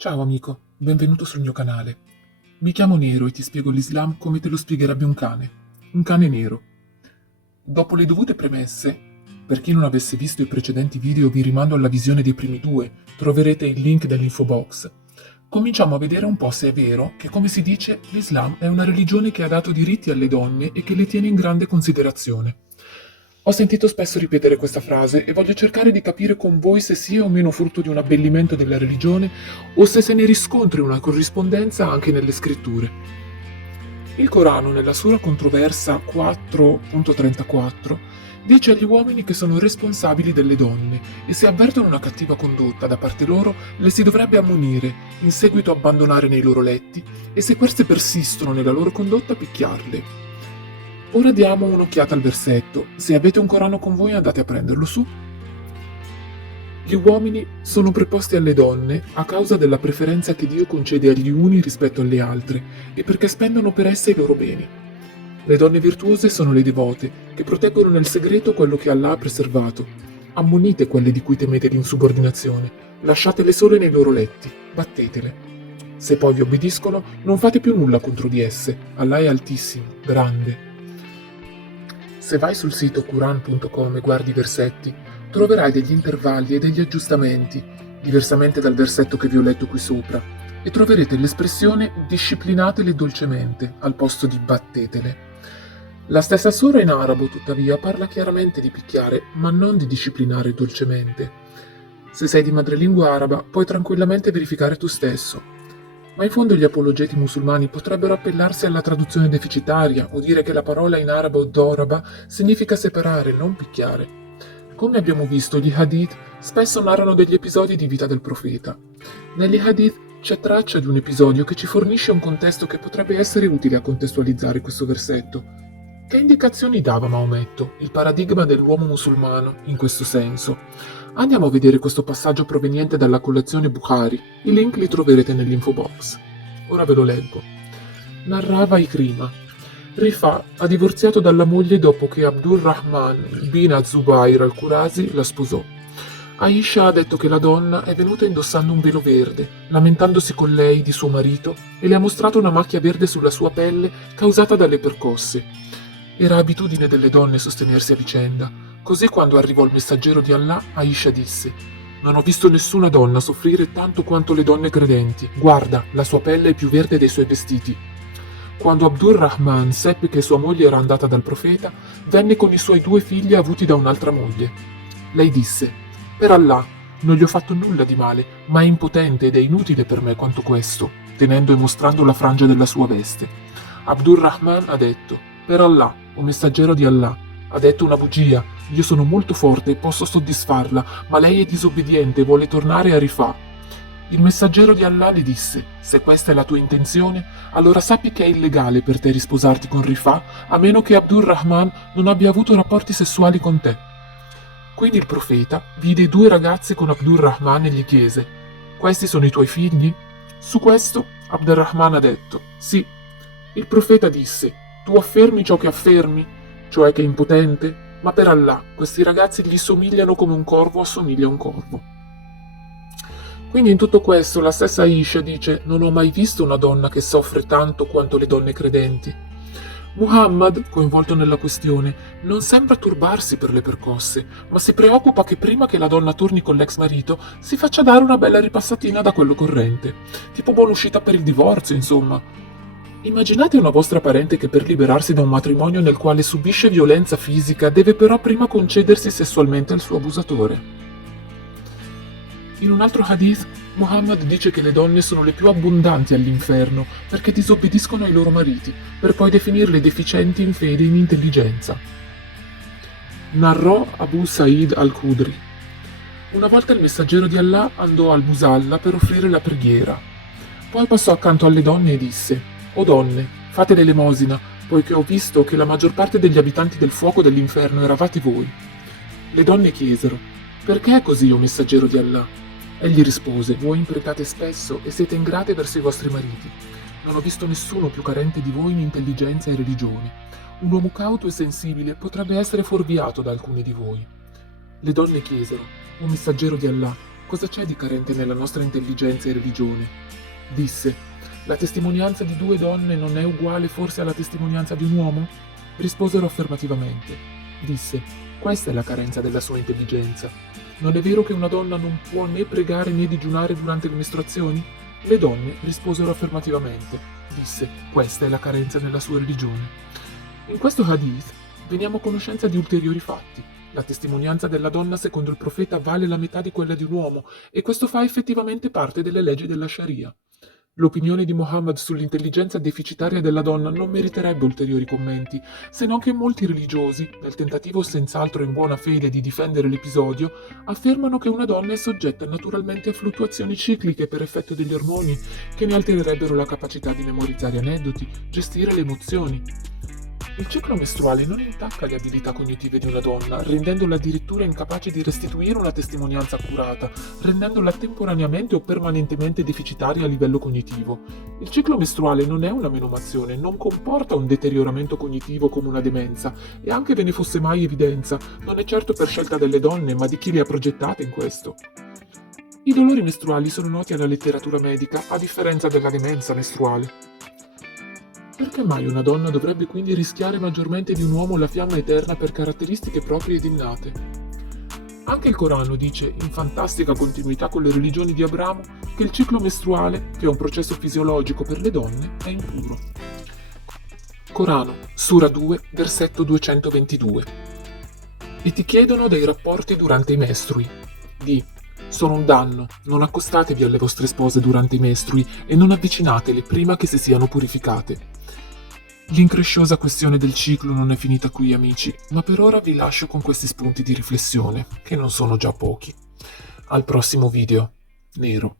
Ciao amico, benvenuto sul mio canale. Mi chiamo Nero e ti spiego l'Islam come te lo spiegherebbe un cane nero. Dopo le dovute premesse, per chi non avesse visto i precedenti video vi rimando alla visione dei primi due, troverete il link nell'info box. Cominciamo a vedere un po' se è vero che, come si dice, l'Islam è una religione che ha dato diritti alle donne e che le tiene in grande considerazione. Ho sentito spesso ripetere questa frase e voglio cercare di capire con voi se sia o meno frutto di un abbellimento della religione o se ne riscontri una corrispondenza anche nelle scritture. Il Corano, nella sura controversa 4.34, dice agli uomini che sono responsabili delle donne e se avvertono una cattiva condotta da parte loro le si dovrebbe ammonire, in seguito abbandonare nei loro letti e se queste persistono nella loro condotta picchiarle. Ora diamo un'occhiata al versetto. Se avete un Corano con voi andate a prenderlo su. Gli uomini sono preposti alle donne a causa della preferenza che Dio concede agli uni rispetto alle altre e perché spendono per esse i loro beni. Le donne virtuose sono le devote, che proteggono nel segreto quello che Allah ha preservato. Ammonite quelle di cui temete l'insubordinazione, lasciatele sole nei loro letti, battetele. Se poi vi obbediscono, non fate più nulla contro di esse. Allah è altissimo, grande. Se vai sul sito Quran.com e guardi i versetti, troverai degli intervalli e degli aggiustamenti, diversamente dal versetto che vi ho letto qui sopra, e troverete l'espressione disciplinatele dolcemente al posto di battetele. La stessa sura in arabo, tuttavia, parla chiaramente di picchiare, ma non di disciplinare dolcemente. Se sei di madrelingua araba, puoi tranquillamente verificare tu stesso. Ma in fondo gli apologeti musulmani potrebbero appellarsi alla traduzione deficitaria o dire che la parola in arabo doraba significa separare, non picchiare. Come abbiamo visto, gli hadith spesso narrano degli episodi di vita del profeta. Negli hadith c'è traccia di un episodio che ci fornisce un contesto che potrebbe essere utile a contestualizzare questo versetto. Che indicazioni dava Maometto, il paradigma dell'uomo musulmano, in questo senso? Andiamo a vedere questo passaggio proveniente dalla collezione Bukhari. I link li troverete nell'info box. Ora ve lo leggo. Narrava Ikrima. Rifà ha divorziato dalla moglie dopo che Abdurrahman bin Az-Zubayr al-Qurazi la sposò. Aisha ha detto che la donna è venuta indossando un velo verde, lamentandosi con lei di suo marito, e le ha mostrato una macchia verde sulla sua pelle causata dalle percosse. Era abitudine delle donne sostenersi a vicenda, così quando arrivò il messaggero di Allah, Aisha disse: «Non ho visto nessuna donna soffrire tanto quanto le donne credenti. Guarda, la sua pelle è più verde dei suoi vestiti». Quando Abdurrahman seppe che sua moglie era andata dal profeta, venne con i suoi 2 figli avuti da un'altra moglie. Lei disse: «Per Allah, non gli ho fatto nulla di male, ma è impotente ed è inutile per me quanto questo», tenendo e mostrando la frangia della sua veste. Abdurrahman ha detto: «Per Allah, o messaggero di Allah, ha detto una bugia, io sono molto forte e posso soddisfarla, ma lei è disobbediente e vuole tornare a Rifà». Il messaggero di Allah le disse: «Se questa è la tua intenzione, allora sappi che è illegale per te risposarti con Rifà, a meno che Abdurrahman non abbia avuto rapporti sessuali con te». Quindi il profeta vide i 2 ragazzi con Abdurrahman e gli chiese: «Questi sono i tuoi figli?» Su questo Abdurrahman ha detto: «Sì». Il profeta disse: «Tu affermi ciò che affermi, cioè che è impotente? Ma per Allah, questi ragazzi gli somigliano come un corvo assomiglia a un corvo». Quindi in tutto questo la stessa Aisha dice: «Non ho mai visto una donna che soffre tanto quanto le donne credenti». Muhammad, coinvolto nella questione, non sembra turbarsi per le percosse, ma si preoccupa che prima che la donna torni con l'ex marito si faccia dare una bella ripassatina da quello corrente, tipo buona uscita per il divorzio, insomma. Immaginate una vostra parente che per liberarsi da un matrimonio nel quale subisce violenza fisica deve però prima concedersi sessualmente al suo abusatore. In un altro hadith, Muhammad dice che le donne sono le più abbondanti all'inferno perché disobbediscono ai loro mariti, per poi definirle deficienti in fede e in intelligenza. Narrò Abu Sa'id al-Khudri. Una volta il messaggero di Allah andò al musalla per offrire la preghiera. Poi passò accanto alle donne e disse: «O donne, fate l'elemosina, poiché ho visto che la maggior parte degli abitanti del fuoco dell'inferno eravate voi». Le donne chiesero: «Perché è così, o messaggero di Allah?» Egli rispose: «Voi imprecate spesso e siete ingrate verso i vostri mariti. Non ho visto nessuno più carente di voi in intelligenza e religione. Un uomo cauto e sensibile potrebbe essere fuorviato da alcune di voi». Le donne chiesero: «O messaggero di Allah, Cosa c'è di carente nella nostra intelligenza e religione? Disse: la testimonianza di due donne non è uguale forse alla testimonianza di un uomo? Risposero affermativamente. Disse: questa è la carenza della sua intelligenza. Non è vero che una donna non può né pregare né digiunare durante le mestruazioni? Le donne risposero affermativamente. Disse: questa è la carenza della sua religione. In questo hadith veniamo a conoscenza di ulteriori fatti. La testimonianza della donna secondo il profeta vale la metà di quella di un uomo e questo fa effettivamente parte delle leggi della Sharia. L'opinione di Muhammad sull'intelligenza deficitaria della donna non meriterebbe ulteriori commenti, se non che molti religiosi, nel tentativo senz'altro in buona fede di difendere l'episodio, affermano che una donna è soggetta naturalmente a fluttuazioni cicliche per effetto degli ormoni che ne altererebbero la capacità di memorizzare aneddoti, gestire le emozioni. Il ciclo mestruale non intacca le abilità cognitive di una donna, rendendola addirittura incapace di restituire una testimonianza accurata, rendendola temporaneamente o permanentemente deficitaria a livello cognitivo. Il ciclo mestruale non è una menomazione, non comporta un deterioramento cognitivo come una demenza, e anche ve ne fosse mai evidenza, non è certo per scelta delle donne, ma di chi le ha progettate in questo. I dolori mestruali sono noti alla letteratura medica, a differenza della demenza mestruale. Perché mai una donna dovrebbe quindi rischiare maggiormente di un uomo la fiamma eterna per caratteristiche proprie ed innate? Anche il Corano dice, in fantastica continuità con le religioni di Abramo, che il ciclo mestruale, che è un processo fisiologico per le donne, è impuro. Corano, Sura 2, versetto 222. E ti chiedono dei rapporti durante i mestrui. Di: sono un danno, non accostatevi alle vostre spose durante i mestrui e non avvicinatele prima che si siano purificate. L'incresciosa questione del ciclo non è finita qui, amici, ma per ora vi lascio con questi spunti di riflessione, che non sono già pochi. Al prossimo video. Nero.